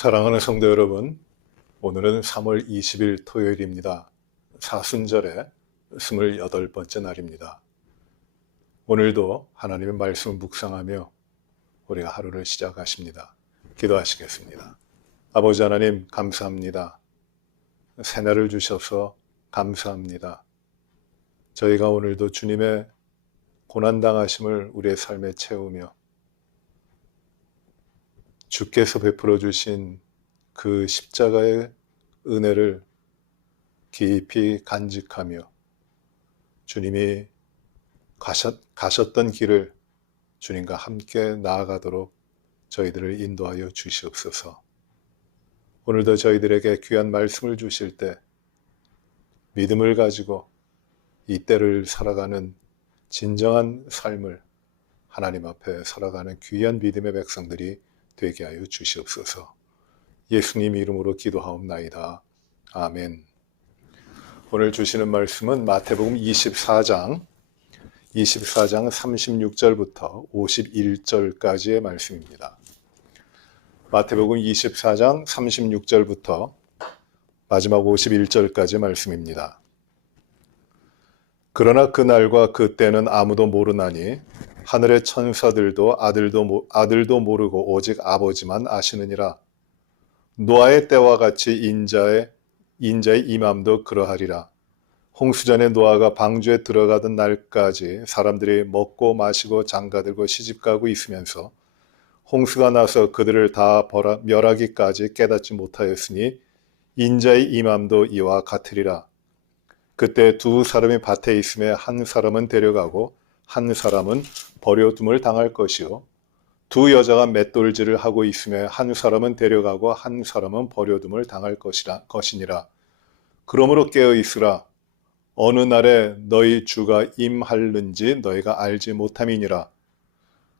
사랑하는 성도 여러분, 오늘은 3월 20일 토요일입니다. 사순절의 28번째 날입니다. 오늘도 하나님의 말씀을 묵상하며 우리가 하루를 시작하십니다. 기도하시겠습니다. 아버지 하나님 감사합니다. 새날을 주셔서 감사합니다. 저희가 오늘도 주님의 고난당하심을 우리의 삶에 채우며 주께서 베풀어 주신 그 십자가의 은혜를 깊이 간직하며 주님이 가셨던 길을 주님과 함께 나아가도록 저희들을 인도하여 주시옵소서. 오늘도 저희들에게 귀한 말씀을 주실 때 믿음을 가지고 이 때를 살아가는 진정한 삶을 하나님 앞에 살아가는 귀한 믿음의 백성들이 되게 하여 주시옵소서. 예수님 이름으로 기도하옵나이다. 아멘. 오늘 주시는 말씀은 마태복음 24장 36절부터 51절까지의 말씀입니다. 마태복음 24장 36절부터 마지막 51절까지의 말씀입니다. 그러나 그날과 그때는 아무도 모르나니 하늘의 천사들도 아들도 모르고 오직 아버지만 아시느니라. 노아의 때와 같이 인자의 임함도 그러하리라. 홍수전에 노아가 방주에 들어가던 날까지 사람들이 먹고 마시고 장가들고 시집가고 있으면서 홍수가 나서 그들을 다 멸하기까지 깨닫지 못하였으니 인자의 임함도 이와 같으리라. 그때 두 사람이 밭에 있음에 한 사람은 데려가고 한 사람은 버려둠을 당할 것이요 두 여자가 맷돌질을 하고 있음에 한 사람은 데려가고 한 사람은 버려둠을 당할 것이니라. 그러므로 깨어 있으라. 어느 날에 너희 주가 임할는지 너희가 알지 못함이니라.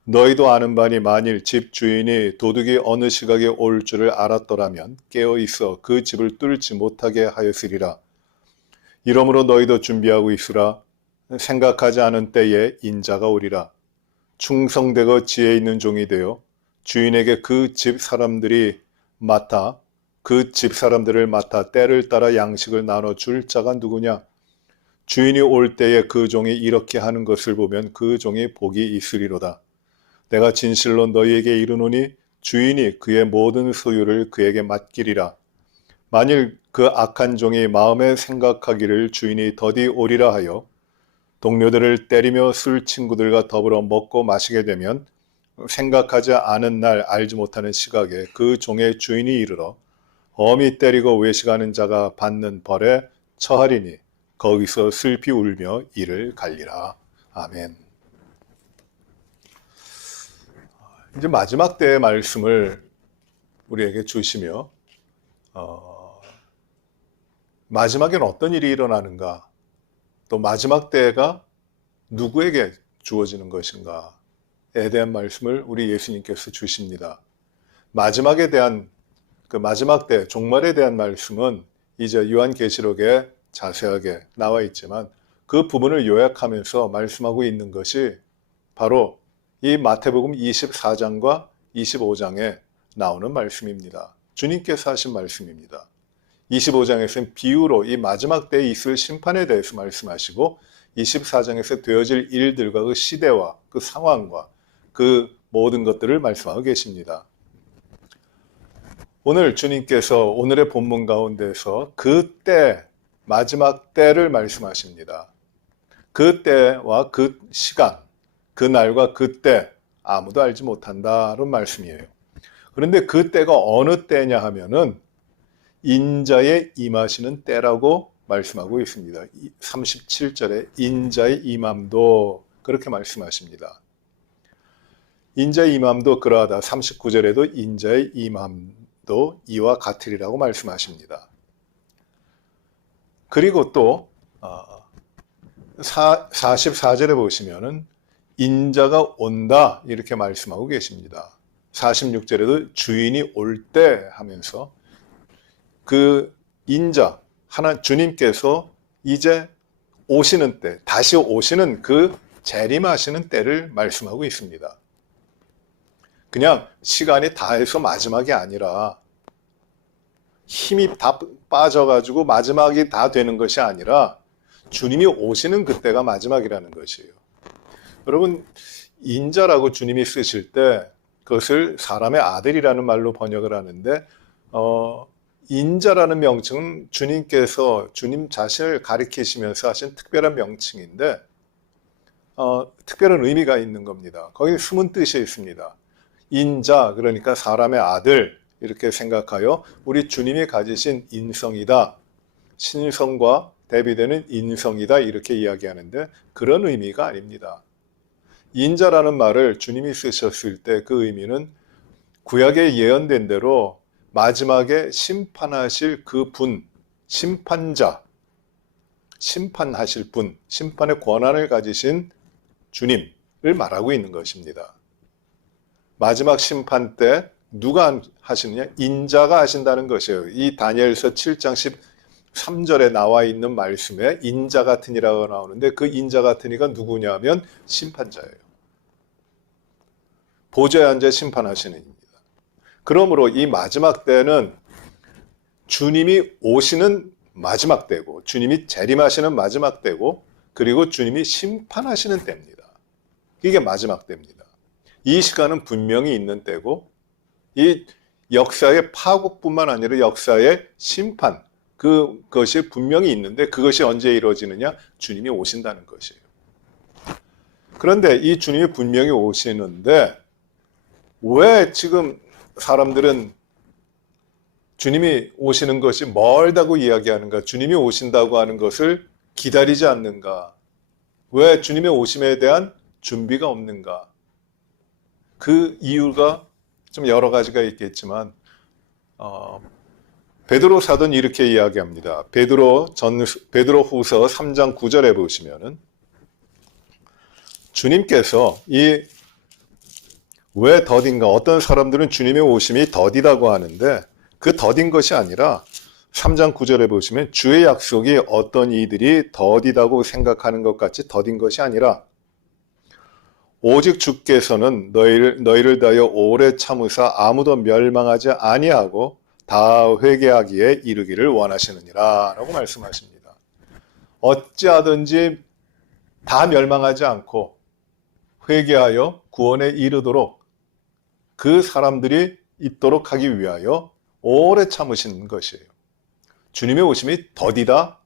너희도 아는 바니 만일 집 주인이 도둑이 어느 시각에 올 줄을 알았더라면 깨어 있어 그 집을 뚫지 못하게 하였으리라. 이러므로 너희도 준비하고 있으라. 생각하지 않은 때에 인자가 오리라. 충성되고 지혜 있는 종이 되어 주인에게 그 집 사람들을 맡아 때를 따라 양식을 나눠 줄 자가 누구냐? 주인이 올 때에 그 종이 이렇게 하는 것을 보면 그 종이 복이 있으리로다. 내가 진실로 너희에게 이르노니 주인이 그의 모든 소유를 그에게 맡기리라. 만일 그 악한 종이 마음에 생각하기를 주인이 더디 오리라 하여 동료들을 때리며 술 친구들과 더불어 먹고 마시게 되면 생각하지 않은 날 알지 못하는 시각에 그 종의 주인이 이르러 엄히 때리고 외식하는 자가 받는 벌에 처하리니 거기서 슬피 울며 이를 갈리라. 아멘. 이제 마지막 때의 말씀을 우리에게 주시며 마지막엔 어떤 일이 일어나는가, 또 마지막 때가 누구에게 주어지는 것인가에 대한 말씀을 우리 예수님께서 주십니다. 마지막에 대한 그 마지막 때 종말에 대한 말씀은 이제 요한계시록에 자세하게 나와 있지만 그 부분을 요약하면서 말씀하고 있는 것이 바로 이 마태복음 24장과 25장에 나오는 말씀입니다. 주님께서 하신 말씀입니다. 25장에서는 비유로 이 마지막 때에 있을 심판에 대해서 말씀하시고 24장에서 되어질 일들과 그 시대와 그 상황과 그 모든 것들을 말씀하고 계십니다. 오늘 주님께서 오늘의 본문 가운데서 그 때, 마지막 때를 말씀하십니다. 그 때와 그 시간, 그 날과 그 때 아무도 알지 못한다는 말씀이에요. 그런데 그 때가 어느 때냐 하면은 인자의 임하시는 때라고 말씀하고 있습니다. 37절에 인자의 임함도 그렇게 말씀하십니다. 인자의 임함도 그러하다. 39절에도 인자의 임함도 이와 같으리라고 말씀하십니다. 그리고 또 44절에 보시면은 인자가 온다 이렇게 말씀하고 계십니다. 46절에도 주인이 올 때 하면서 그 인자, 주님께서 이제 오시는 때, 다시 오시는 그 재림하시는 때를 말씀하고 있습니다. 그냥 시간이 다 해서 마지막이 아니라 힘이 다 빠져가지고 마지막이 다 되는 것이 아니라 주님이 오시는 그때가 마지막이라는 것이에요. 여러분, 인자라고 주님이 쓰실 때 그것을 사람의 아들이라는 말로 번역을 하는데 인자라는 명칭은 주님께서 주님 자신을 가리키시면서 하신 특별한 명칭인데 특별한 의미가 있는 겁니다. 거기 숨은 뜻이 있습니다. 인자, 그러니까 사람의 아들 이렇게 생각하여 우리 주님이 가지신 인성이다. 신성과 대비되는 인성이다 이렇게 이야기하는데 그런 의미가 아닙니다. 인자라는 말을 주님이 쓰셨을 때 그 의미는 구약에 예언된 대로 마지막에 심판하실 그 분, 심판자, 심판하실 분, 심판의 권한을 가지신 주님을 말하고 있는 것입니다. 마지막 심판 때 누가 하시느냐? 인자가 하신다는 것이에요. 이 다니엘서 7장 13절에 나와 있는 말씀에 인자 같으니라고 나오는데 그 인자 같으니가 누구냐면 심판자예요. 보좌에 앉아 심판하시는 입니다. 그러므로 이 마지막 때는 주님이 오시는 마지막 때고 주님이 재림하시는 마지막 때고 그리고 주님이 심판하시는 때입니다. 이게 마지막 때입니다. 이 시간은 분명히 있는 때고 이 역사의 파국뿐만 아니라 역사의 심판 그것이 분명히 있는데 그것이 언제 이루어지느냐? 주님이 오신다는 것이에요. 그런데 이 주님이 분명히 오시는데 왜 지금 사람들은 주님이 오시는 것이 멀다고 이야기하는가? 주님이 오신다고 하는 것을 기다리지 않는가? 왜 주님의 오심에 대한 준비가 없는가? 그 이유가 좀 여러 가지가 있겠지만 베드로 사도는 이렇게 이야기합니다. 베드로 후서 3장 9절에 보시면은 주님께서 왜 더딘가? 어떤 사람들은 주님의 오심이 더디다고 하는데 그 더딘 것이 아니라 3장 9절에 보시면 주의 약속이 어떤 이들이 더디다고 생각하는 것 같이 더딘 것이 아니라 오직 주께서는 너희를 다하여 오래 참으사 아무도 멸망하지 아니하고 다 회개하기에 이르기를 원하시느니라 라고 말씀하십니다. 어찌하든지 다 멸망하지 않고 회개하여 구원에 이르도록 그 사람들이 있도록 하기 위하여 오래 참으시는 것이에요. 주님의 오심이 더디다?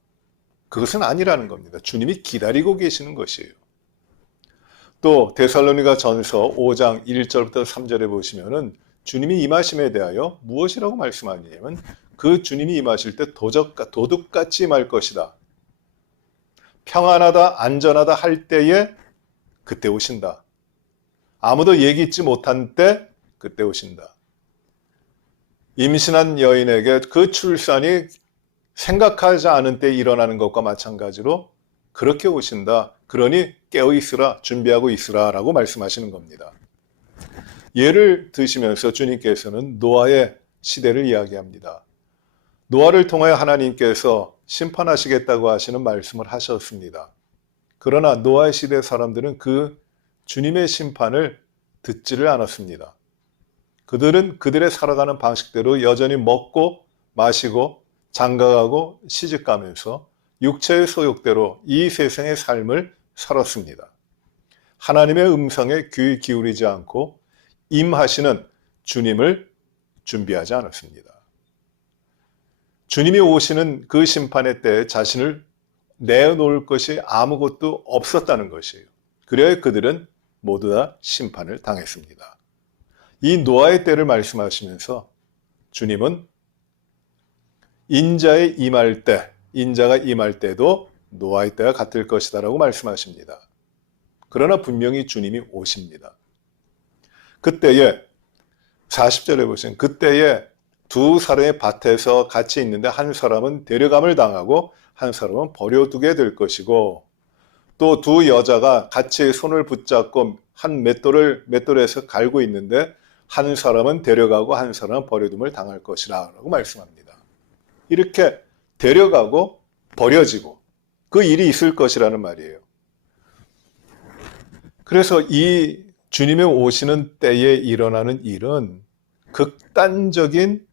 그것은 아니라는 겁니다. 주님이 기다리고 계시는 것이에요. 또 데살로니가 전서 5장 1절부터 3절에 보시면은 주님이 임하심에 대하여 무엇이라고 말씀하냐면 그 주님이 임하실 때 도둑같이 임할 것이다. 평안하다, 안전하다 할 때에 그때 오신다. 아무도 얘기치 못한 때 그때 오신다. 임신한 여인에게 그 출산이 생각하지 않은 때 일어나는 것과 마찬가지로 그렇게 오신다. 그러니 깨어있으라, 준비하고 있으라 라고 말씀하시는 겁니다. 예를 드시면서 주님께서는 노아의 시대를 이야기합니다. 노아를 통하여 하나님께서 심판하시겠다고 하시는 말씀을 하셨습니다. 그러나 노아의 시대 사람들은 그 주님의 심판을 듣지를 않았습니다. 그들은 그들의 살아가는 방식대로 여전히 먹고 마시고 장가가고 시집가면서 육체의 소욕대로 이 세상의 삶을 살았습니다. 하나님의 음성에 귀 기울이지 않고 임하시는 주님을 준비하지 않았습니다. 주님이 오시는 그 심판의 때에 자신을 내어놓을 것이 아무것도 없었다는 것이에요. 그래야 그들은 모두 다 심판을 당했습니다. 이 노아의 때를 말씀하시면서 주님은 인자가 임할 때도 노아의 때와 같을 것이다라고 말씀하십니다. 그러나 분명히 주님이 오십니다. 그때에 40절에 보시면 그때에 두 사람의 밭에서 같이 있는데 한 사람은 데려감을 당하고 한 사람은 버려두게 될 것이고 또 두 여자가 같이 손을 붙잡고 한 맷돌에서 갈고 있는데 한 사람은 데려가고 한 사람은 버려둠을 당할 것이라 라고 말씀합니다. 이렇게 데려가고 버려지고 그 일이 있을 것이라는 말이에요. 그래서 이 주님의 오시는 때에 일어나는 일은 극단적인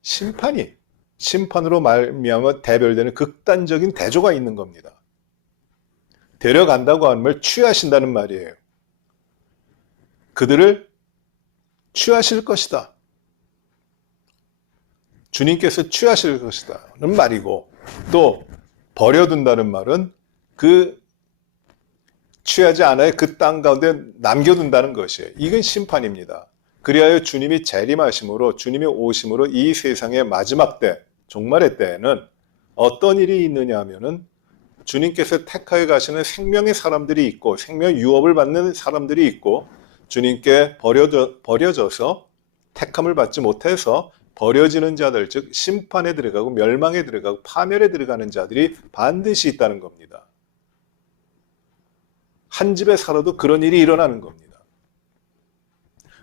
심판이 심판으로 말미암아 대별되는 극단적인 대조가 있는 겁니다. 데려간다고 하는 말 취하신다는 말이에요. 그들을 취하실 것이다. 주님께서 취하실 것이다는 말이고, 또 버려둔다는 말은 그 취하지 않아야 그 땅 가운데 남겨둔다는 것이에요. 이건 심판입니다. 그리하여 주님이 재림하심으로, 주님이 오심으로 이 세상의 마지막 때, 종말의 때에는 어떤 일이 있느냐 하면은 주님께서 택하여 가시는 생명의 사람들이 있고 생명 유업을 받는 사람들이 있고, 주님께 버려져서 택함을 받지 못해서 버려지는 자들, 즉 심판에 들어가고 멸망에 들어가고 파멸에 들어가는 자들이 반드시 있다는 겁니다. 한 집에 살아도 그런 일이 일어나는 겁니다.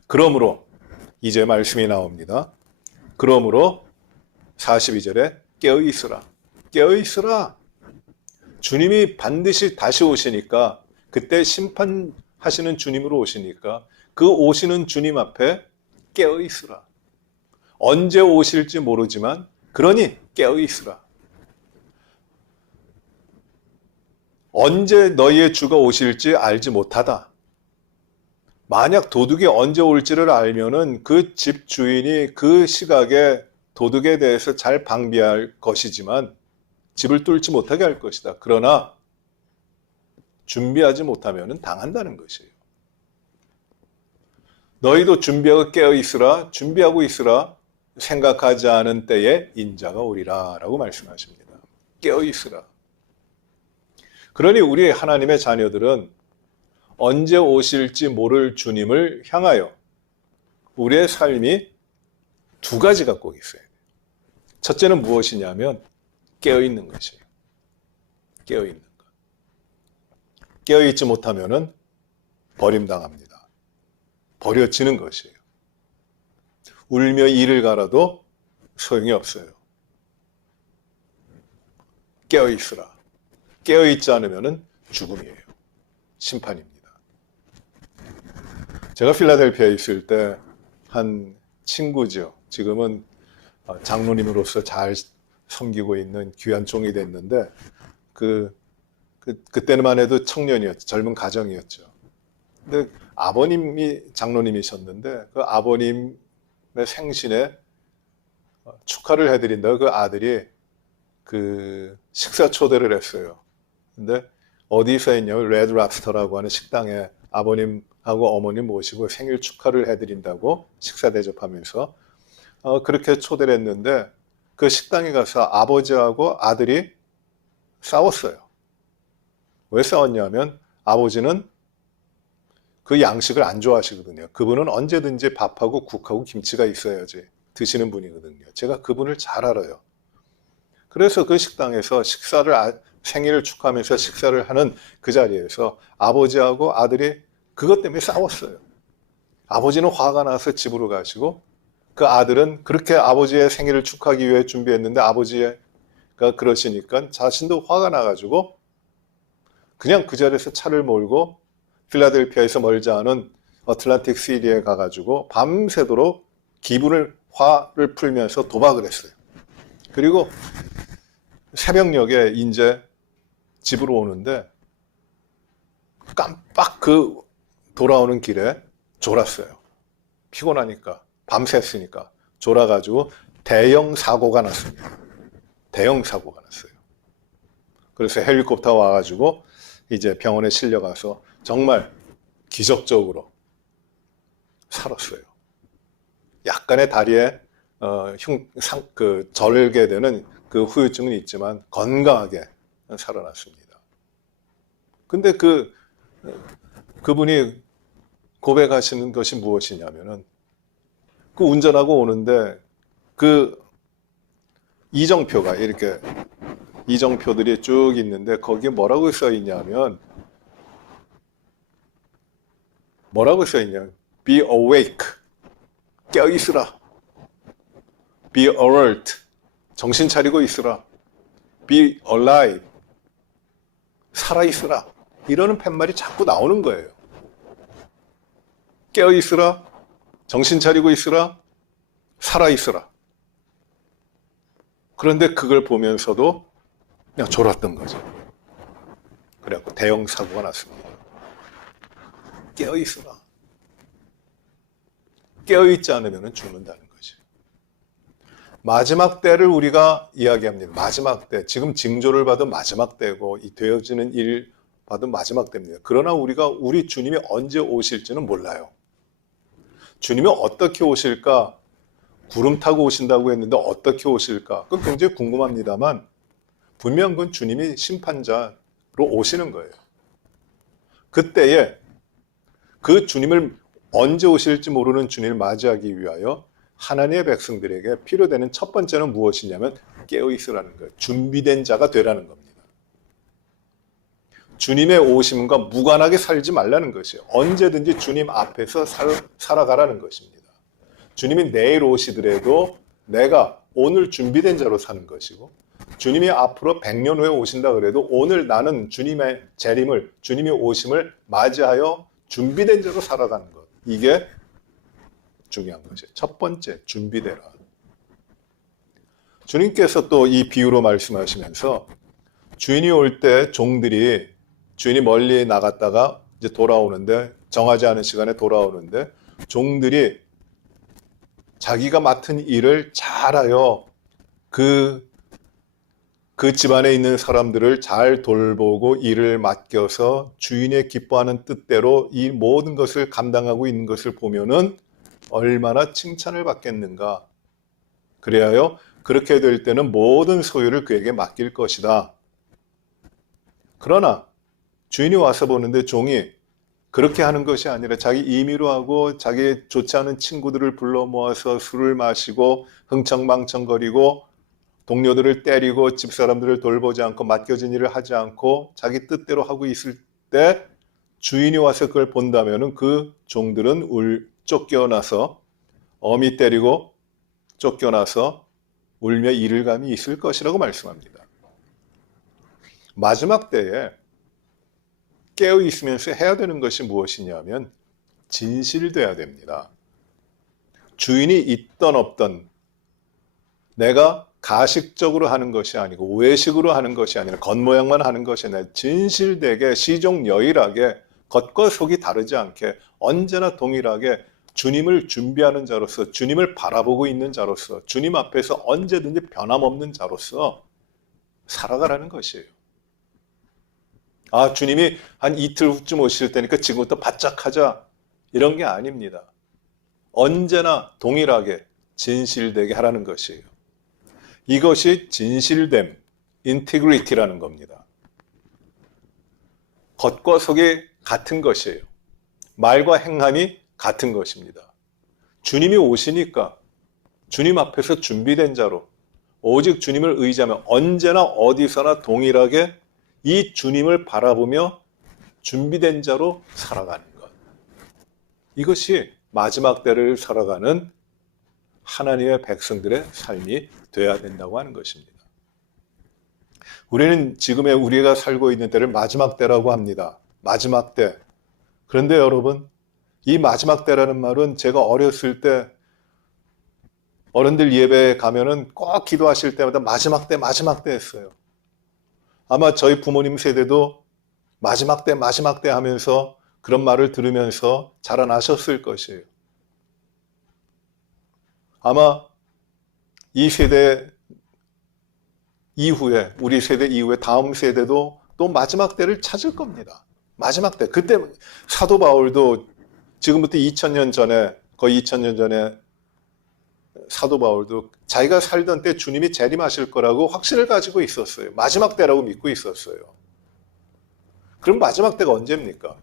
그러므로 이제 말씀이 나옵니다. 그러므로 42절에 깨어있으라. 깨어있으라. 주님이 반드시 다시 오시니까, 그때 심판하시는 주님으로 오시니까 그 오시는 주님 앞에 깨어있으라. 언제 오실지 모르지만 그러니 깨어있으라. 언제 너희의 주가 오실지 알지 못하다. 만약 도둑이 언제 올지를 알면은 그 집 주인이 그 시각에 도둑에 대해서 잘 방비할 것이지만 집을 뚫지 못하게 할 것이다. 그러나 준비하지 못하면 당한다는 것이에요. 너희도 준비하고 깨어있으라. 준비하고 있으라. 생각하지 않은 때에 인자가 오리라 라고 말씀하십니다. 깨어있으라. 그러니 우리 하나님의 자녀들은 언제 오실지 모를 주님을 향하여 우리의 삶이 두 가지가 꼭 있어야 돼요. 첫째는 무엇이냐면 깨어있는 것이에요. 깨어있는 것. 깨어있지 못하면 버림당합니다. 버려지는 것이에요. 울며 이를 갈아도 소용이 없어요. 깨어있으라. 깨어있지 않으면 죽음이에요. 심판입니다. 제가 필라델피아에 있을 때 한 친구죠. 지금은 장로님으로서 잘 섬기고 있는 귀한 종이 됐는데 그때만 해도 청년이었죠. 젊은 가정이었죠. 근데 아버님이 장로님이셨는데 그 아버님의 생신에 축하를 해드린다고 그 아들이 그 식사 초대를 했어요. 근데 어디서 했냐면 레드 랍스터라고 하는 식당에 아버님하고 어머님 모시고 생일 축하를 해드린다고 식사 대접하면서 그렇게 초대를 했는데 그 식당에 가서 아버지하고 아들이 싸웠어요. 왜 싸웠냐면 아버지는 그 양식을 안 좋아하시거든요. 그분은 언제든지 밥하고 국하고 김치가 있어야지 드시는 분이거든요. 제가 그분을 잘 알아요. 그래서 그 식당에서 생일을 축하하면서 식사를 하는 그 자리에서 아버지하고 아들이 그것 때문에 싸웠어요. 아버지는 화가 나서 집으로 가시고 그 아들은 그렇게 아버지의 생일을 축하하기 위해 준비했는데 아버지가 그러시니까 자신도 화가 나가지고 그냥 그 자리에서 차를 몰고 필라델피아에서 멀지 않은 어틀란틱 시티에 가가지고 밤새도록 화를 풀면서 도박을 했어요. 그리고 새벽녘에 이제 집으로 오는데 깜빡 돌아오는 길에 졸았어요. 피곤하니까 밤샜으니까 졸아가지고 대형 사고가 났습니다. 대형 사고가 났어요. 그래서 헬리콥터 와가지고 이제 병원에 실려가서 정말 기적적으로 살았어요. 약간의 다리에 절게 되는 그 후유증은 있지만 건강하게 살아났습니다. 근데 그분이 고백하시는 것이 무엇이냐면은 그 운전하고 오는데 그 이정표가 이렇게 이정표들이 쭉 있는데 거기에 뭐라고 써 있냐면 be awake, 깨어 있으라. be alert, 정신 차리고 있으라. be alive, 살아 있으라. 이러는 팻말이 자꾸 나오는 거예요. 깨어 있으라, 정신 차리고 있으라, 살아 있으라. 그런데 그걸 보면서도 그냥 졸았던 거죠. 그래갖고 대형 사고가 났습니다. 깨어있으라. 깨어있지 않으면 죽는다는 거지. 마지막 때를 우리가 이야기합니다. 마지막 때. 지금 징조를 받은 마지막 때고 이 되어지는 일 받은 마지막 때입니다. 그러나 우리 주님이 언제 오실지는 몰라요. 주님이 어떻게 오실까? 구름 타고 오신다고 했는데 어떻게 오실까? 그건 굉장히 궁금합니다만 분명한 건 주님이 심판자로 오시는 거예요. 그때에 그 주님을 언제 오실지 모르는 주님을 맞이하기 위하여 하나님의 백성들에게 필요되는 첫 번째는 무엇이냐면 깨어있으라는 거예요. 준비된 자가 되라는 겁니다. 주님의 오심과 무관하게 살지 말라는 것이에요. 언제든지 주님 앞에서 살아가라는 것입니다. 주님이 내일 오시더라도 내가 오늘 준비된 자로 사는 것이고 주님이 앞으로 100년 후에 오신다 그래도 오늘 나는 주님의 재림을, 주님의 오심을 맞이하여 준비된 자로 살아가는 것. 이게 중요한 것이에요. 첫 번째, 준비되라. 주님께서 또 이 비유로 말씀하시면서 주인이 올 때 종들이 주인이 멀리 나갔다가 이제 돌아오는데 정하지 않은 시간에 돌아오는데 종들이 자기가 맡은 일을 잘하여 그 집안에 있는 사람들을 잘 돌보고 일을 맡겨서 주인의 기뻐하는 뜻대로 이 모든 것을 감당하고 있는 것을 보면은 얼마나 칭찬을 받겠는가. 그래야요, 그렇게 될 때는 모든 소유를 그에게 맡길 것이다. 그러나 주인이 와서 보는데 종이 그렇게 하는 것이 아니라 자기 임의로 하고 자기 좋지 않은 친구들을 불러 모아서 술을 마시고 흥청망청거리고 동료들을 때리고 집사람들을 돌보지 않고 맡겨진 일을 하지 않고 자기 뜻대로 하고 있을 때 주인이 와서 그걸 본다면은 그 종들은 쫓겨나서 어미 때리고 쫓겨나서 울며 이를 감이 있을 것이라고 말씀합니다. 마지막 때에 깨어 있으면서 해야 되는 것이 무엇이냐면 진실돼야 됩니다. 주인이 있던 없던 내가 가식적으로 하는 것이 아니고 외식으로 하는 것이 아니라 겉모양만 하는 것이 아니라 진실되게 시종여일하게 겉과 속이 다르지 않게 언제나 동일하게 주님을 준비하는 자로서 주님을 바라보고 있는 자로서 주님 앞에서 언제든지 변함없는 자로서 살아가라는 것이에요. 아, 주님이 한 이틀 후쯤 오실 때니까 지금부터 바짝 하자 이런 게 아닙니다. 언제나 동일하게 진실되게 하라는 것이에요. 이것이 진실됨, 인티그리티라는 겁니다. 겉과 속이 같은 것이에요. 말과 행함이 같은 것입니다. 주님이 오시니까 주님 앞에서 준비된 자로 오직 주님을 의지하며 언제나 어디서나 동일하게 이 주님을 바라보며 준비된 자로 살아가는 것. 이것이 마지막 때를 살아가는 하나님의 백성들의 삶이 되어야 된다고 하는 것입니다. 우리는 지금의 우리가 살고 있는 때를 마지막 때라고 합니다. 마지막 때. 그런데 여러분, 이 마지막 때라는 말은 제가 어렸을 때 어른들 예배에 가면은 꼭 기도하실 때마다 마지막 때 했어요. 아마 저희 부모님 세대도 마지막 때 하면서 그런 말을 들으면서 자라나셨을 것이에요. 아마 이 세대 이후에, 우리 세대 이후에 다음 세대도 또 마지막 때를 찾을 겁니다. 마지막 때. 그때 사도 바울도 지금부터 2000년 전에, 거의 2000년 전에 사도 바울도 자기가 살던 때 주님이 재림하실 거라고 확신을 가지고 있었어요. 마지막 때라고 믿고 있었어요. 그럼 마지막 때가 언제입니까?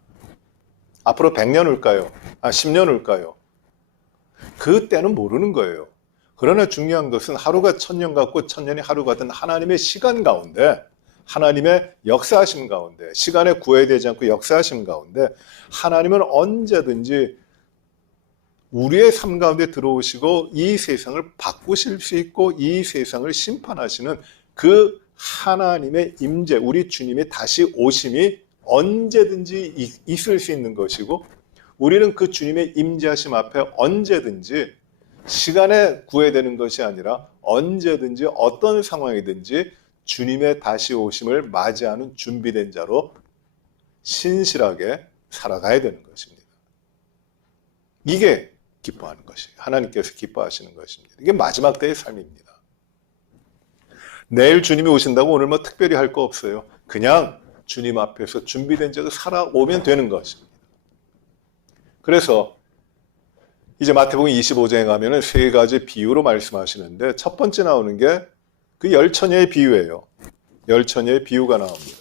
앞으로 100년 올까요? 10년 올까요? 그 때는 모르는 거예요. 그러나 중요한 것은 하루가 1000년 같고 1000년이 하루 같은 하나님의 시간 가운데, 하나님의 역사하심 가운데, 시간에 구애되지 않고 역사하심 가운데 하나님은 언제든지 우리의 삶 가운데 들어오시고 이 세상을 바꾸실 수 있고 이 세상을 심판하시는 그 하나님의 임재, 우리 주님의 다시 오심이 언제든지 있을 수 있는 것이고 우리는 그 주님의 임재하심 앞에 언제든지 시간에 구애되는 것이 아니라 언제든지 어떤 상황이든지 주님의 다시 오심을 맞이하는 준비된 자로 신실하게 살아가야 되는 것입니다. 이게 기뻐하는 것이 하나님께서 기뻐하시는 것입니다. 이게 마지막 때의 삶입니다. 내일 주님이 오신다고 오늘 뭐 특별히 할 거 없어요. 그냥 주님 앞에서 준비된 자로 살아오면 되는 것입니다. 그래서 이제 마태복음 25장에 가면은 세 가지 비유로 말씀하시는데 첫 번째 나오는 게 그 열처녀의 비유예요. 열처녀의 비유가 나옵니다.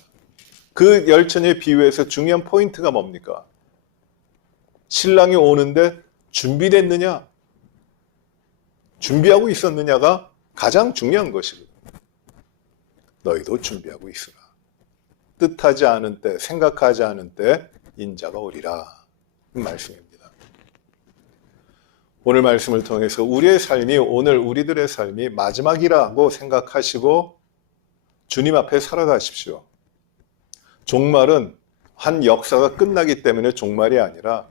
그 열처녀의 비유에서 중요한 포인트가 뭡니까? 신랑이 오는데 준비됐느냐? 준비하고 있었느냐가 가장 중요한 것이거든요. 너희도 준비하고 있으라. 뜻하지 않은 때, 생각하지 않은 때 인자가 오리라. 이 말씀입니다. 오늘 말씀을 통해서 우리의 삶이, 오늘 우리들의 삶이 마지막이라고 생각하시고 주님 앞에 살아가십시오. 종말은 한 역사가 끝나기 때문에 종말이 아니라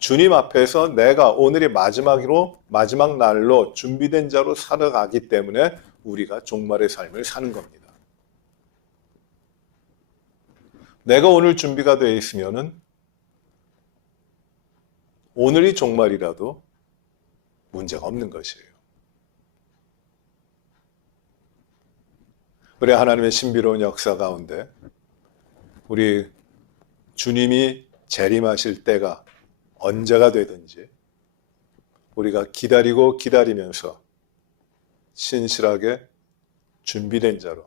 주님 앞에서 내가 오늘이 마지막 날로 준비된 자로 살아가기 때문에 우리가 종말의 삶을 사는 겁니다. 내가 오늘 준비가 되어 있으면은 오늘이 종말이라도 문제가 없는 것이에요. 우리 하나님의 신비로운 역사 가운데 우리 주님이 재림하실 때가 언제가 되든지 우리가 기다리고 기다리면서 신실하게 준비된 자로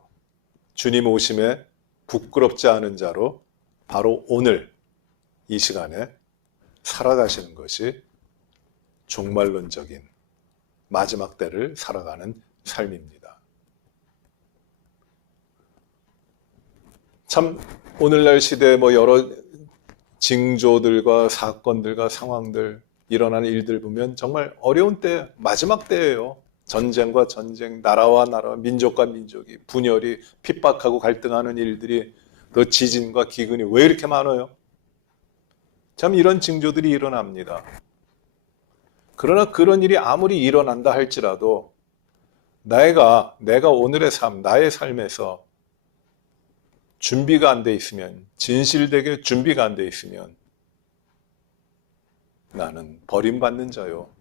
주님 오심에 부끄럽지 않은 자로 바로 오늘 이 시간에 살아가시는 것이 종말론적인 마지막 때를 살아가는 삶입니다. 참 오늘날 시대에 여러 징조들과 사건들과 상황들 일어나는 일들 보면 정말 어려운 때, 마지막 때예요. 전쟁과 전쟁, 나라와 나라, 민족과 민족이 분열이 핍박하고 갈등하는 일들이 또 지진과 기근이 왜 이렇게 많아요? 참 이런 징조들이 일어납니다. 그러나 그런 일이 아무리 일어난다 할지라도 내가 오늘의 삶, 나의 삶에서 준비가 안 돼 있으면, 진실되게 준비가 안 돼 있으면 나는 버림받는 자요.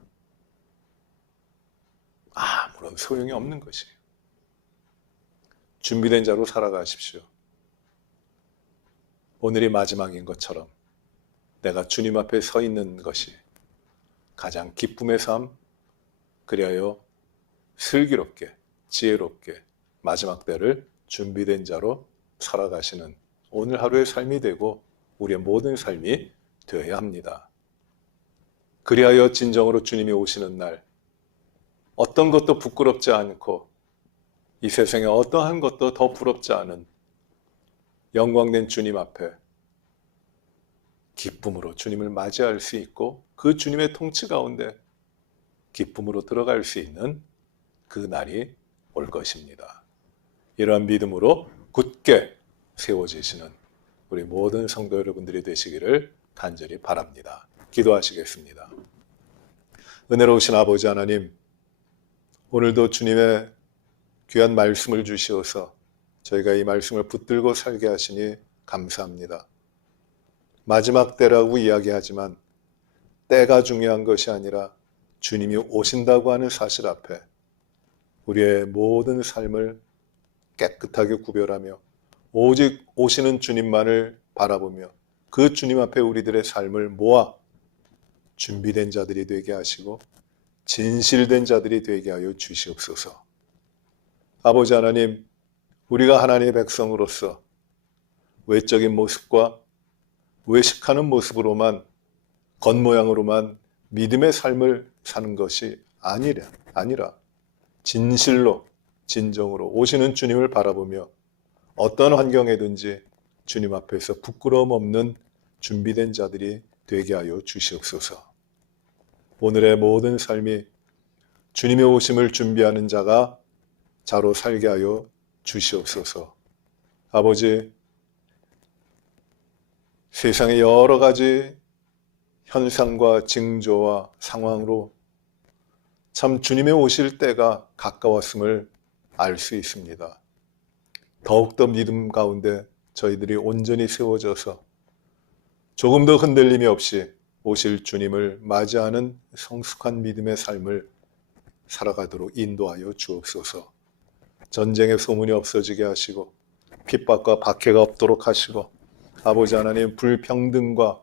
아무런 소용이 없는 것이에요. 준비된 자로 살아가십시오. 오늘이 마지막인 것처럼 내가 주님 앞에 서 있는 것이 가장 기쁨의 삶, 그리하여 슬기롭게, 지혜롭게 마지막 때를 준비된 자로 살아가시는 오늘 하루의 삶이 되고 우리의 모든 삶이 되어야 합니다. 그리하여 진정으로 주님이 오시는 날 어떤 것도 부끄럽지 않고 이 세상에 어떠한 것도 더 부럽지 않은 영광된 주님 앞에 기쁨으로 주님을 맞이할 수 있고 그 주님의 통치 가운데 기쁨으로 들어갈 수 있는 그 날이 올 것입니다. 이러한 믿음으로 굳게 세워지시는 우리 모든 성도 여러분들이 되시기를 간절히 바랍니다. 기도하시겠습니다. 은혜로우신 아버지 하나님, 오늘도 주님의 귀한 말씀을 주시어서 저희가 이 말씀을 붙들고 살게 하시니 감사합니다. 마지막 때라고 이야기하지만 때가 중요한 것이 아니라 주님이 오신다고 하는 사실 앞에 우리의 모든 삶을 깨끗하게 구별하며 오직 오시는 주님만을 바라보며 그 주님 앞에 우리들의 삶을 모아 준비된 자들이 되게 하시고 진실된 자들이 되게 하여 주시옵소서. 아버지 하나님, 우리가 하나님의 백성으로서 외적인 모습과 외식하는 모습으로만, 겉모양으로만 믿음의 삶을 사는 것이 아니라 진실로, 진정으로 오시는 주님을 바라보며 어떤 환경에든지 주님 앞에서 부끄러움 없는 준비된 자들이 되게 하여 주시옵소서. 오늘의 모든 삶이 주님의 오심을 준비하는 자로 살게 하여 주시옵소서. 아버지, 세상의 여러 가지 현상과 징조와 상황으로 참 주님의 오실 때가 가까웠음을 알 수 있습니다. 더욱더 믿음 가운데 저희들이 온전히 세워져서 조금 더 흔들림이 없이 오실 주님을 맞이하는 성숙한 믿음의 삶을 살아가도록 인도하여 주옵소서. 전쟁의 소문이 없어지게 하시고 핍박과 박해가 없도록 하시고 아버지 하나님 불평등과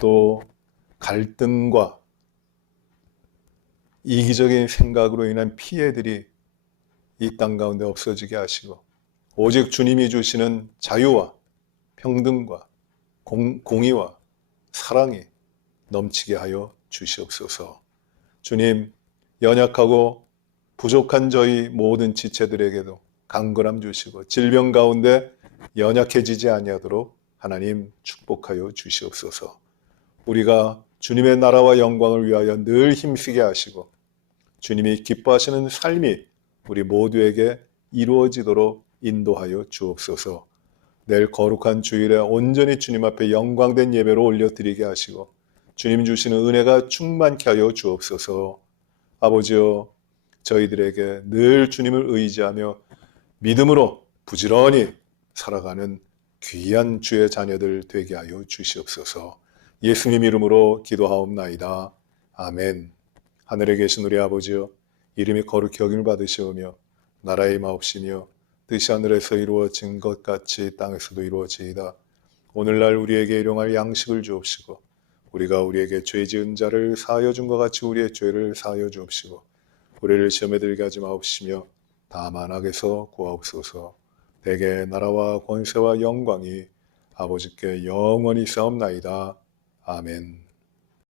또 갈등과 이기적인 생각으로 인한 피해들이 이 땅 가운데 없어지게 하시고 오직 주님이 주시는 자유와 평등과 공의와 사랑이 넘치게 하여 주시옵소서. 주님, 연약하고 부족한 저희 모든 지체들에게도 강건함 주시고 질병 가운데 연약해지지 아니하도록 하나님 축복하여 주시옵소서. 우리가 주님의 나라와 영광을 위하여 늘 힘쓰게 하시고 주님이 기뻐하시는 삶이 우리 모두에게 이루어지도록 인도하여 주옵소서. 내일 거룩한 주일에 온전히 주님 앞에 영광된 예배로 올려드리게 하시고 주님 주시는 은혜가 충만케 하여 주옵소서. 아버지여, 저희들에게 늘 주님을 의지하며 믿음으로 부지런히 살아가는 귀한 주의 자녀들 되게 하여 주시옵소서. 예수님 이름으로 기도하옵나이다. 아멘. 하늘에 계신 우리 아버지여, 이름이 거룩히 여김을 받으시오며 나라의 마옵시며 뜻이 하늘에서 이루어진 것 같이 땅에서도 이루어지이다. 오늘날 우리에게 일용할 양식을 주옵시고 우리가 우리에게 죄 지은 자를 사하여 준 것 같이 우리의 죄를 사하여 주옵시고 우리를 시험에 들게 하지 마옵시며 다만 악에서 구하옵소서. 대개 나라와 권세와 영광이 아버지께 영원히 싸움나이다. 아멘.